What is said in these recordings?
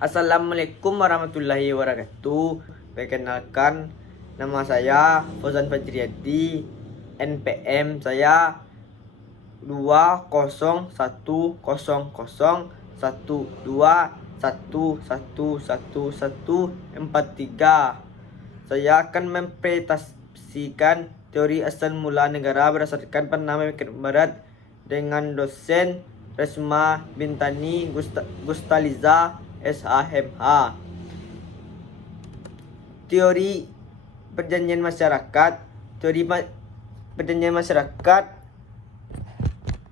Assalamualaikum warahmatullahi wabarakatuh. Perkenalkan, nama saya Fauzan Fajriyadi. NPM saya 2010112111143. Saya akan mempresentasikan teori asal mula negara berdasarkan Panama Barat dengan dosen Resma Bintani Gustaliza SHMH. Teori perjanjian masyarakat. Teori perjanjian masyarakat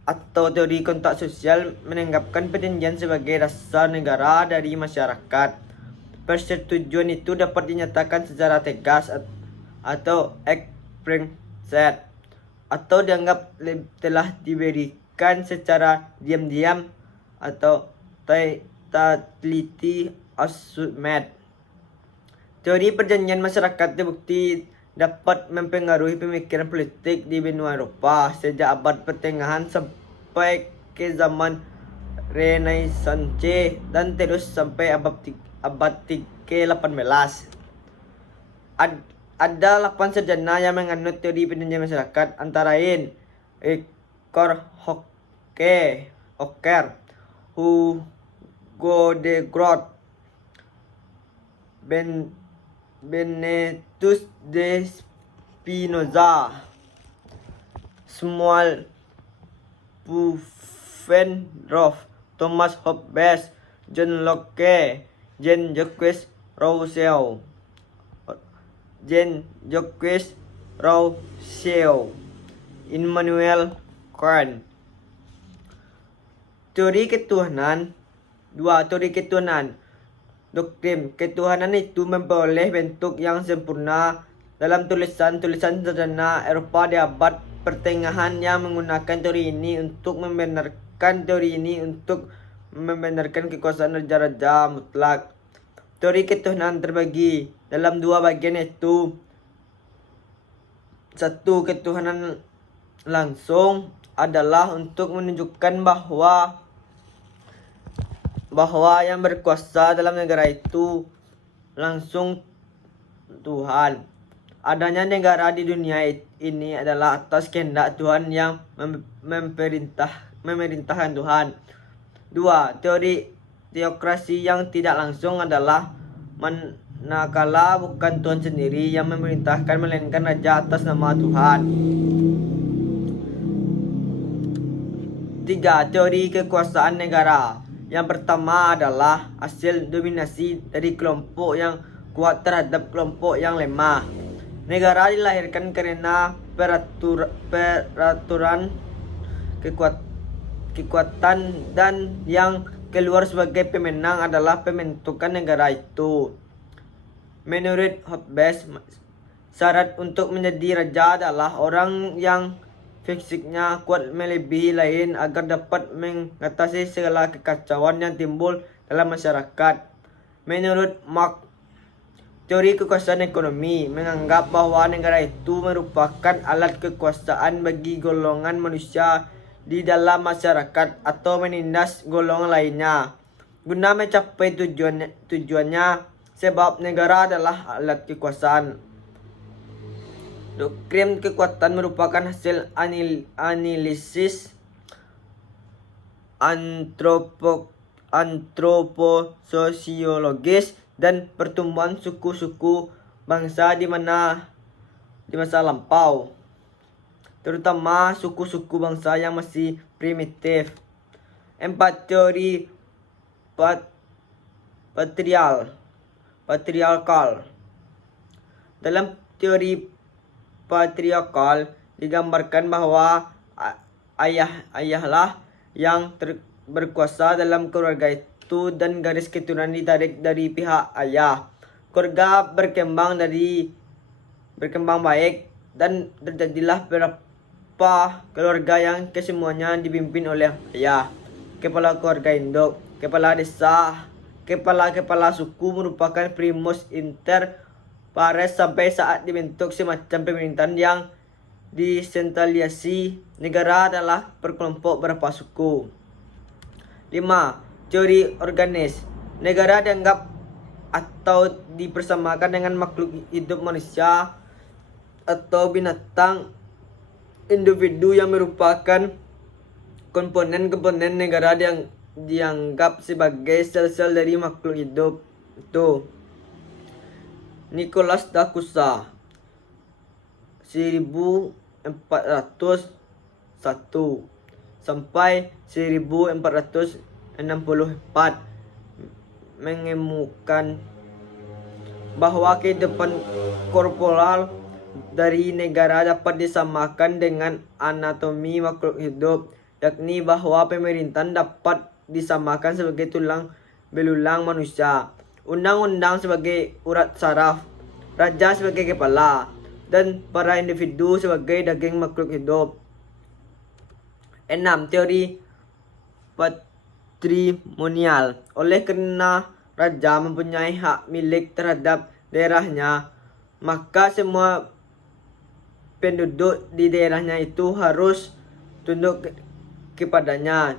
atau teori kontrak sosial menganggapkan perjanjian sebagai dasar negara dari masyarakat. Persetujuan itu dapat dinyatakan secara tegas atau explicit atau dianggap telah diberikan secara diam-diam atau tacitly assumed. Teori perjanjian masyarakat terbukti dapat mempengaruhi pemikiran politik di benua Eropa sejak abad pertengahan sampai ke zaman Renaissance dan terus sampai abad ke-18. Ada 8 sarjana yang menganut teori perjanjian masyarakat, antara lain Hocker, Hugo de Groot, Benedictus de Spinoza, Samuel Pufendorf, Thomas Hobbes, John Locke, Jean-Jacques Rousseau, Immanuel Kant. Teori ketuhanan. Teori ketuhanan. Doktrin ketuhanan itu memperoleh bentuk yang sempurna dalam tulisan-tulisan sarjana Eropa di abad pertengahan yang menggunakan teori ini untuk membenarkan kekuasaan raja-raja mutlak. Teori ketuhanan terbagi dalam 2 bagian, yaitu 1. Ketuhanan langsung adalah untuk menunjukkan bahwa yang berkuasa dalam negara itu langsung Tuhan. Adanya negara di dunia ini adalah atas kehendak Tuhan yang memerintahkan Tuhan. 2. Teori teokrasi yang tidak langsung adalah manakala bukan Tuhan sendiri yang memerintahkan melainkan raja atas nama Tuhan. 3. Teori kekuasaan negara. Yang pertama adalah hasil dominasi dari kelompok yang kuat terhadap kelompok yang lemah. Negara dilahirkan karena peraturan kekuatan, dan yang keluar sebagai pemenang adalah pembentukan negara itu. Menurut Hobbes, syarat untuk menjadi raja adalah orang yang fisiknya kuat melebihi lain agar dapat mengatasi segala kekacauan yang timbul dalam masyarakat. Menurut Marx, teori kekuasaan ekonomi menganggap bahwa negara itu merupakan alat kekuasaan bagi golongan manusia di dalam masyarakat atau menindas golongan lainnya guna mencapai tujuannya, sebab negara adalah alat kekuasaan. Doktrin kekuatan merupakan hasil analisis antropososiologis dan pertumbuhan suku-suku bangsa di masa lampau, terutama suku-suku bangsa yang masih primitif. 4. Teori patriarkal. Dalam teori patriarkal digambarkan bahwa ayahlah yang berkuasa dalam keluarga itu dan garis keturunan ditarik dari pihak ayah. Keluarga berkembang baik dan terjadilah beberapa keluarga yang kesemuanya dipimpin oleh ayah, kepala keluarga induk, kepala desa, kepala suku merupakan primus inter pares sampai saat dibentuk semacam pemerintahan yang desentralisasi. Negara adalah berkelompok berapa suku. 5. Teori organis. Negara dianggap atau dipersamakan dengan makhluk hidup manusia atau binatang. Individu yang merupakan komponen-komponen negara yang dianggap sebagai sel-sel dari makhluk hidup itu. Nicholas da Cusa 1401 sampai 1464 mengemukan bahwa kehidupan korporal dari negara dapat disamakan dengan anatomi makhluk hidup, yakni bahwa pemerintahan dapat disamakan sebagai tulang belulang manusia, undang-undang sebagai urat saraf, raja sebagai kepala, dan para individu sebagai daging makhluk hidup. 6. Teori patrimonial. Oleh karena raja mempunyai hak milik terhadap daerahnya, maka semua penduduk di daerahnya itu harus tunduk kepadanya.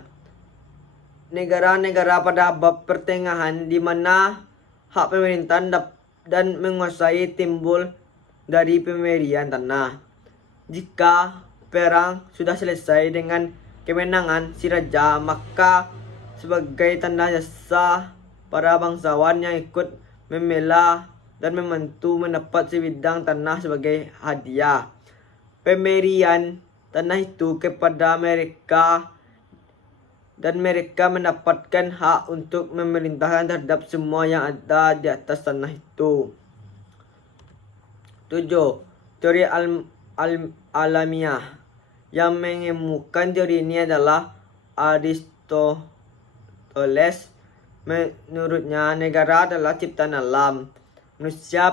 Negara-negara pada abad pertengahan di mana hak pemerintahan dan menguasai timbul dari pemberian tanah. Jika perang sudah selesai dengan kemenangan si raja, maka sebagai tanda jasa, para bangsawan yang ikut membela dan membantu mendapat sebidang tanah sebagai hadiah. Pemberian tanah itu kepada mereka dan mereka mendapatkan hak untuk memerintahkan terhadap semua yang ada di atas tanah itu. 7. Teori alamiah. Yang mengemukan teori ini adalah Aristoteles. Menurutnya, negara adalah ciptaan alam. Manusia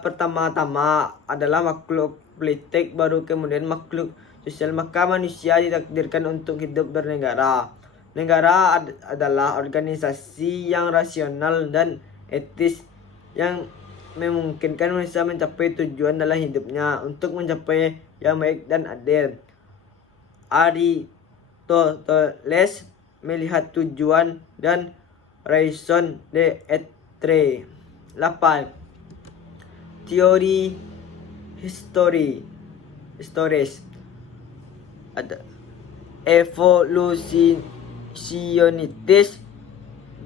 pertama-tama adalah makhluk politik, baru kemudian makhluk sosial. Maka manusia ditakdirkan untuk hidup bernegara. Negara adalah organisasi yang rasional dan etis yang memungkinkan manusia mencapai tujuan dalam hidupnya untuk mencapai yang baik dan adil. Aristoteles melihat tujuan dan raison d'être. 8. Teori historis. Ada evolutionitis,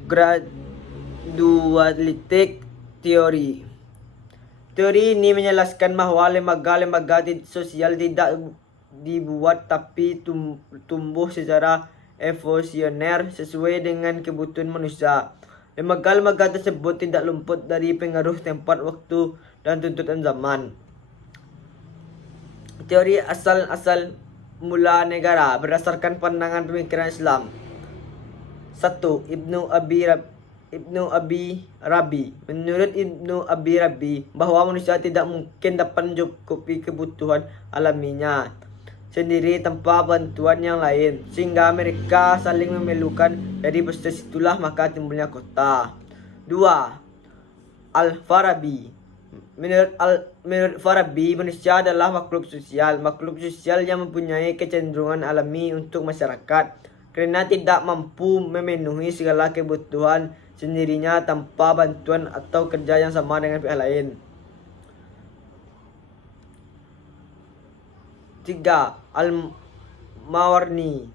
gradualistic teori. Teori ini menjelaskan bahwa lembaga-lembaga sosial tidak dibuat tapi tumbuh secara evolusioner sesuai dengan kebutuhan manusia. Lembaga-lembaga tersebut tidak luput dari pengaruh tempat, waktu, dan tuntutan zaman. Teori asal mula negara berdasarkan pandangan pemikiran Islam. 1. Ibnu Abi Rabi. Menurut Ibnu Abi Rabi, bahwa manusia tidak mungkin dapat mencukupi kebutuhan alaminya sendiri tanpa bantuan yang lain, sehingga mereka saling memerlukan. Dari proses itulah maka timbulnya kota. 2. Al-Farabi. Menurut Farabi, manusia adalah makhluk sosial yang mempunyai kecenderungan alami untuk masyarakat, karena tidak mampu memenuhi segala kebutuhan sendirinya tanpa bantuan atau kerja yang sama dengan pihak lain. 3. Al-Mawardi.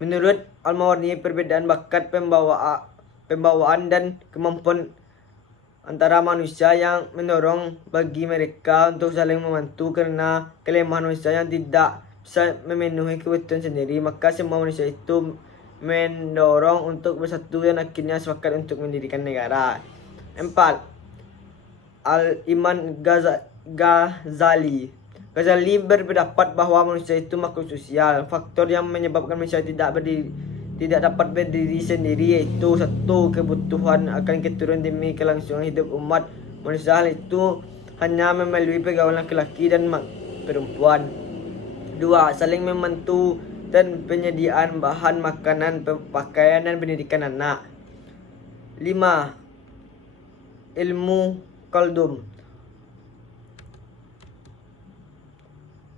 Menurut Al-Mawardi, perbedaan bakat pembawaan dan kemampuan antara manusia yang mendorong bagi mereka untuk saling membantu, karena kelemahan manusia yang tidak bisa memenuhi kebutuhan sendiri, maka semua manusia itu mendorong untuk bersatu dan akhirnya sepakat untuk mendirikan negara. 4. Al-Imam Ghazali berpendapat bahwa manusia itu makhluk sosial. Faktor yang menyebabkan manusia tidak dapat berdiri sendiri yaitu 1. Kebutuhan akan keturunan demi kelangsungan hidup umat manusia. Hal itu hanya melalui pergaulan laki-laki dan perempuan. 2. Saling membantu dan penyediaan bahan makanan, pakaian, dan pendidikan anak. 5. Ilmu Khaldun.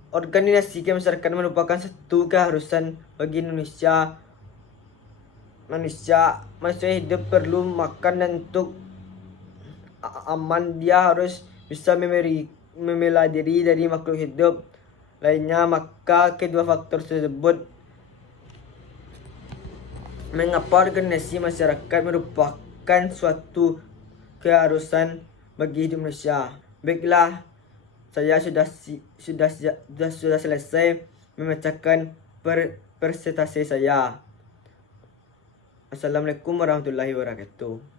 Organisasi kemasyarakatan merupakan satu keharusan bagi Indonesia manusia hidup perlu makan dan untuk aman dia harus bisa membela diri dari makhluk hidup lainnya. Maka kedua faktor tersebut mengapa organisasi masyarakat merupakan suatu keharusan bagi hidup manusia. Baiklah, saya sudah selesai membacakan presentasi saya. Assalamualaikum warahmatullahi wabarakatuh.